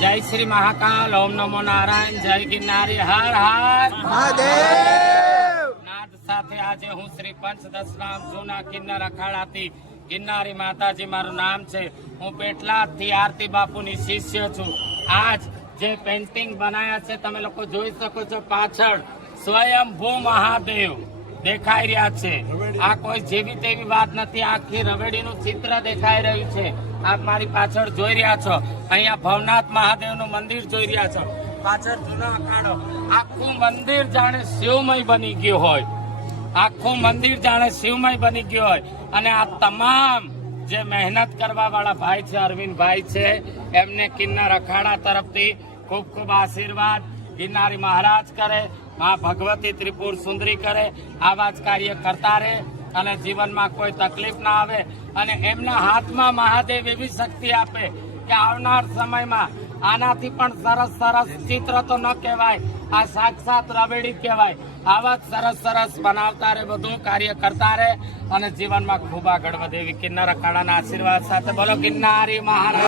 જય શ્રી મહાકાલ, ઓમ નમો નારાયણ, જય ગિરનારી, હર હર મહાદેવ. નાદ સાથે આજે હું શ્રી પંચદશરામ જૂના કિન્નર અખાડાથી ગિરનારી માતાજી મારું નામ છે. હું પેટલાદથી આરતી બાપુની શિષ્ય છું. આજ જે પેન્ટિંગ બનાયા છે તમે લોકો જોઈ શકો છો, પાછળ સ્વયંભૂ મહાદેવ દેખાઈ રહ્યા છે. આ કોઈ જેવી તેવી વાત નથી, આખી રવેડીનું ચિત્ર દેખાઈ રહ્યું છે. આપ મારી પાછળ જોઈ રહ્યા છો, અહીંયા ભવનાથ મહાદેવનું મંદિર જોઈ રહ્યા છો. પાછળ જૂનો અખાડો, આખું મંદિર જાણે શિવમય બની ગયું હોય, આખું મંદિર જાણે શિવમય બની ગયું હોય. અને આ તમામ જે મહેનત કરવા વાળા ભાઈ છે, અરવિંદભાઈ છે, એમને કિન્નર અખાડા તરફથી ખૂબ ખૂબ આશીર્વાદ. ગિરનારી મહારાજ કરે, મા ભગવતી ત્રિપુર સુંદરી કરે, આવા જ કાર્ય કરતા રહે અને જીવનમાં કોઈ તકલીફ ના આવે. અને એમના હાથમાં મહાદેવ એવી શક્તિ આપે કે આવનાર સમયમાં આનાથી પણ સરસ સરસ ચિત્ર તો ન કહેવાય, આ સાક્ષાત રવેડી કહેવાય. આવા જ સરસ સરસ બનાવતા રહે, બધું કાર્ય કરતા રહે અને જીવનમાં ખૂબ આગળ વધે એવી કિન્નર અખાડાના આશીર્વાદ સાથે બોલો ગિરનારી મહારાજ.